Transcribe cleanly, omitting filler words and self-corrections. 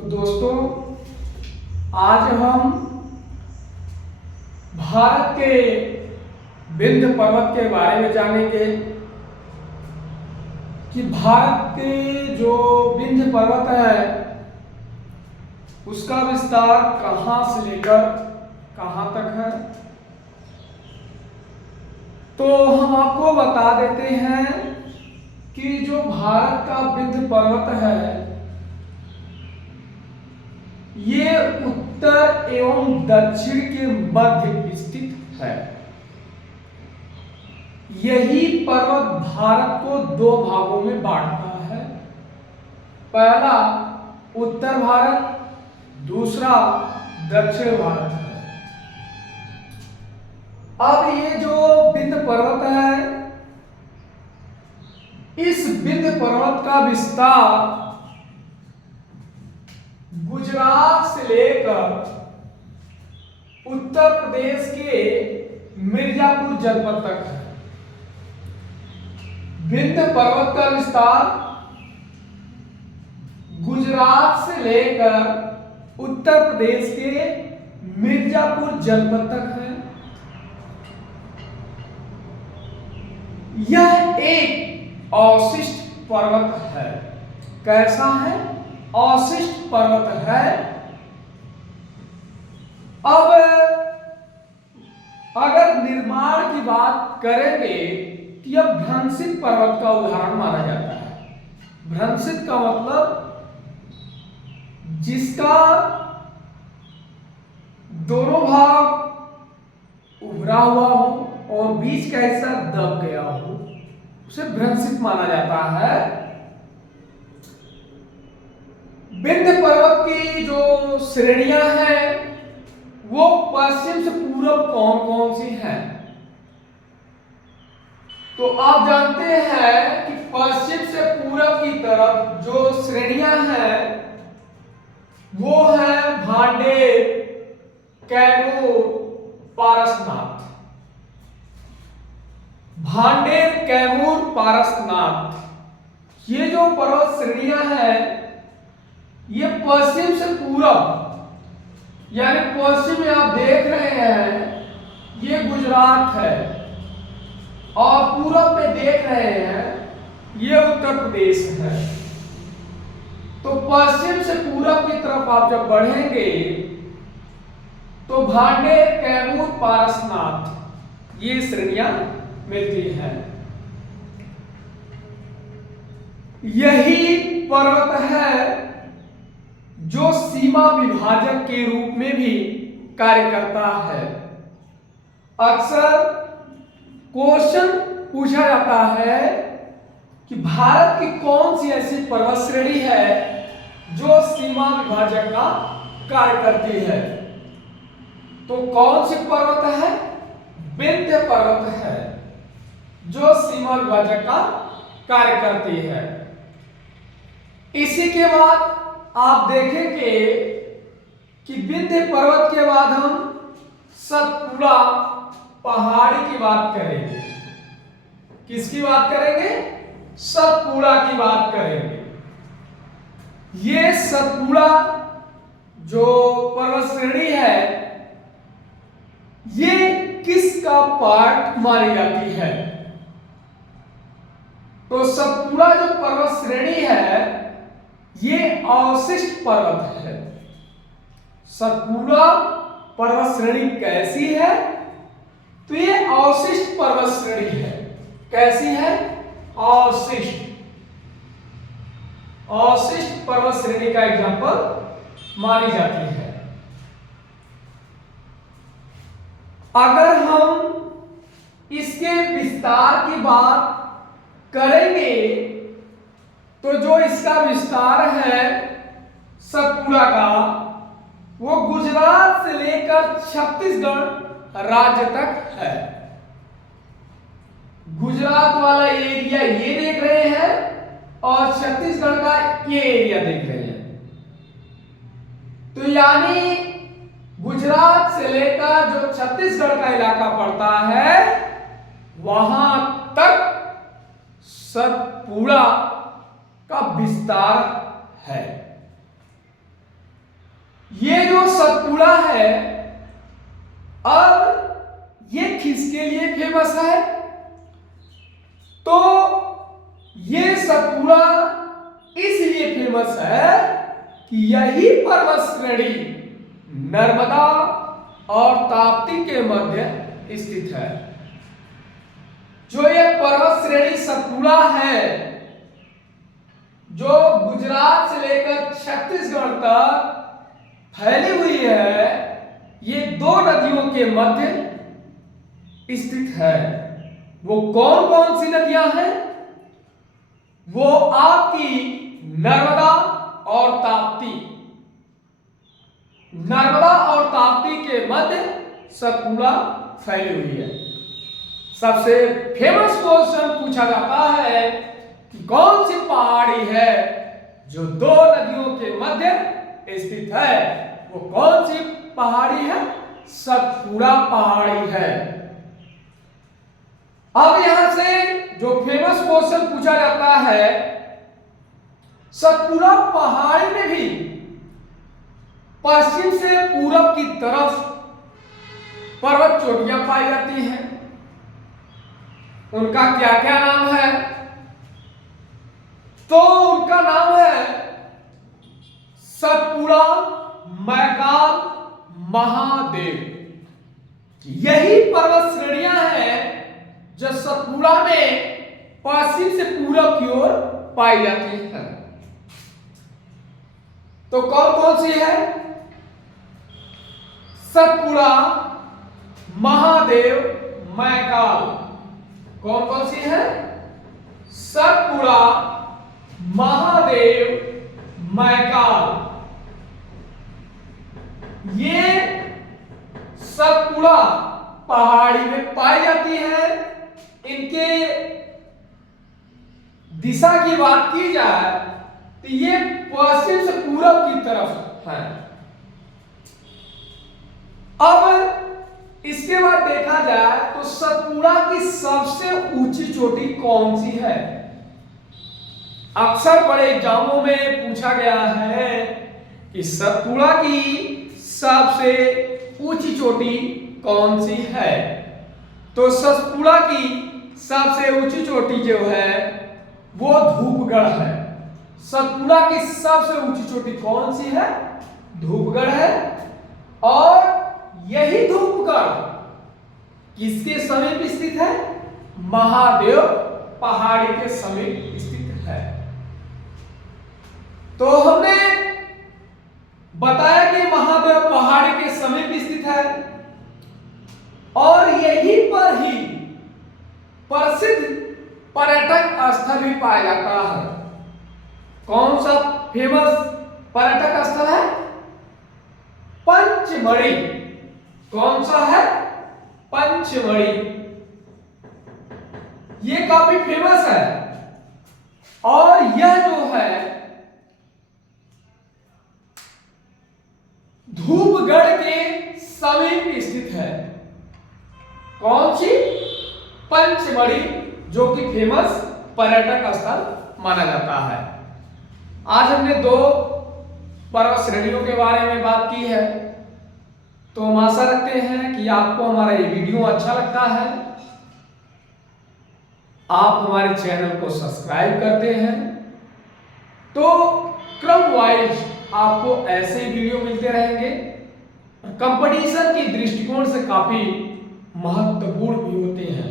तो दोस्तों, आज हम भारत के विंध्य पर्वत के बारे में जानेंगे कि भारत के जो विंध्य पर्वत है उसका विस्तार कहां से लेकर कहां तक है। तो हम आपको बता देते हैं कि जो भारत का विंध्य पर्वत है ये उत्तर एवं दक्षिण के मध्य स्थित है। यही पर्वत भारत को दो भागों में बांटता है। पहला उत्तर भारत, दूसरा दक्षिण भारत है। अब ये जो विंध्य पर्वत है, इस विंध्य पर्वत का विस्तार गुजरात से लेकर उत्तर प्रदेश के मिर्जापुर जनपद तक है। विंध्य पर्वत का विस्तार गुजरात से लेकर उत्तर प्रदेश के मिर्जापुर जनपद तक है। यह एक अवशिष्ट पर्वत है। कैसा है? अवशिष्ट पर्वत है। अब अगर निर्माण की बात करेंगे तो यह भ्रंशित पर्वत का उदाहरण माना जाता है। भ्रंशित का मतलब जिसका दोनों भाग उभरा हुआ हो और बीच का हिस्सा दब गया हो, उसे भ्रंशित माना जाता है। विंध्य पर्वत की जो श्रेणियां हैं वो पश्चिम से पूरब कौन कौन सी हैं? तो आप जानते हैं कि पश्चिम से पूरब की तरफ जो श्रेणियां हैं वो है भांडेर, कैमूर, पारसनाथ। भांडेर, कैमूर, पारसनाथ, ये जो पर्वत श्रेणियां हैं ये पश्चिम से पूरब, यानी पश्चिम में आप देख रहे हैं ये गुजरात है और पूरब में देख रहे हैं ये उत्तर प्रदेश है। तो पश्चिम से पूरब की तरफ आप जब बढ़ेंगे तो भांडेर, कैमूर, पारसनाथ ये श्रेणियां मिलती हैं। यही पर्वत है जो सीमा विभाजक के रूप में भी कार्य करता है। अक्सर क्वेश्चन पूछा जाता है कि भारत की कौन सी ऐसी पर्वत श्रेणी है जो सीमा विभाजक का कार्य करती है। तो कौन सी पर्वत है? विंध्य पर्वत है जो सीमा विभाजक का कार्य करती है। इसी के बाद आप देखेंगे कि विंध्य पर्वत के बाद हम सतपुड़ा पहाड़ी की बात करेंगे। किसकी बात करेंगे? सतपुड़ा की बात करेंगे। ये सतपुड़ा जो पर्वत श्रेणी है ये किसका पार्ट मानी जाती है? तो सतपुड़ा जो पर्वत श्रेणी है ये अवशिष्ट पर्वत है। सतपुड़ा पर्वत श्रेणी कैसी है? तो ये अवशिष्ट पर्वत श्रेणी है। कैसी है? अवशिष्ट। अवशिष्ट पर्वत श्रेणी का एग्जांपल मानी जाती है। अगर हम इसके विस्तार की बात करेंगे तो जो इसका विस्तार है सतपुड़ा का वो गुजरात से लेकर छत्तीसगढ़ राज्य तक है। गुजरात वाला एरिया ये देख रहे हैं और छत्तीसगढ़ का ये एरिया देख रहे हैं। तो यानी गुजरात से लेकर जो छत्तीसगढ़ का इलाका पड़ता है वहां तक सतपुड़ा का विस्तार है। ये जो सतपुड़ा है, अब ये किसके लिए फेमस है? तो ये सतपुड़ा इसलिए फेमस है कि यही पर्वत श्रेणी नर्मदा और ताप्ती के मध्य स्थित है। जो ये पर्वत श्रेणी सतपुड़ा है, जो गुजरात से लेकर छत्तीसगढ़ तक फैली हुई है, ये दो नदियों के मध्य स्थित है। वो कौन कौन सी नदियां हैं? वो आपकी नर्मदा और ताप्ती। नर्मदा और ताप्ती के मध्य सतपुड़ा फैली हुई है। सबसे फेमस क्वेश्चन पूछा जाता है कि कौन सी पहाड़ी है जो दो नदियों के मध्य स्थित है? वो कौन सी पहाड़ी है? सतपुड़ा पहाड़ी है। अब यहां से जो फेमस क्वेश्चन पूछा जाता है, सतपुड़ा पहाड़ी में भी पश्चिम से पूरब की तरफ पर्वत चोटियां पाई जाती हैं। उनका क्या क्या नाम है? तो उनका नाम है सतपुड़ा, मैकाल, महादेव। यही पर्वत श्रेणियां हैं जो सतपुड़ा में पश्चिम से पूरब की ओर पाई जाती हैं। तो कौन कौन सी है? सतपुड़ा, महादेव, मैकाल। कौन कौन सी है? सतपुड़ा, महादेव, मैकाल। ये सतपुड़ा पहाड़ी में पाई जाती है। इनके दिशा की बात की जाए तो ये पश्चिम से पूरब की तरफ है। अब इसके बाद देखा जाए तो सतपुड़ा की सबसे ऊंची चोटी कौन सी है? अक्सर बड़े एग्जामों में पूछा गया है कि सतपुड़ा की सबसे ऊंची चोटी कौन सी है? तो सतपुड़ा की सबसे ऊंची चोटी जो है वो धूपगढ़ है। सतपुड़ा की सबसे ऊंची चोटी कौन सी है? धूपगढ़ है। और यही धूपगढ़ किसके समीप स्थित है? महादेव पहाड़ी के समीप स्थित है। तो हमने बताया कि महादेव पहाड़ी के समीप स्थित है और यहीं पर ही प्रसिद्ध पर्यटक स्थल भी पाया जाता है। कौन सा फेमस पर्यटक स्थल है? पंचमढ़ी। कौन सा है? पंचमढ़ी। ये काफी फेमस है और यह जो है धूपगढ़ के समीप स्थित है। कौन सी? पंचमढ़ी, जो कि फेमस पर्यटक स्थल माना जाता है। आज हमने दो पर्वत श्रेणियों के बारे में बात की है। तो हम आशा रखते हैं कि आपको हमारा ये वीडियो अच्छा लगता है। आप हमारे चैनल को सब्सक्राइब करते हैं तो क्रम वाइज आपको ऐसे वीडियो मिलते रहेंगे। कंपटीशन के दृष्टिकोण से काफी महत्वपूर्ण भी होते हैं।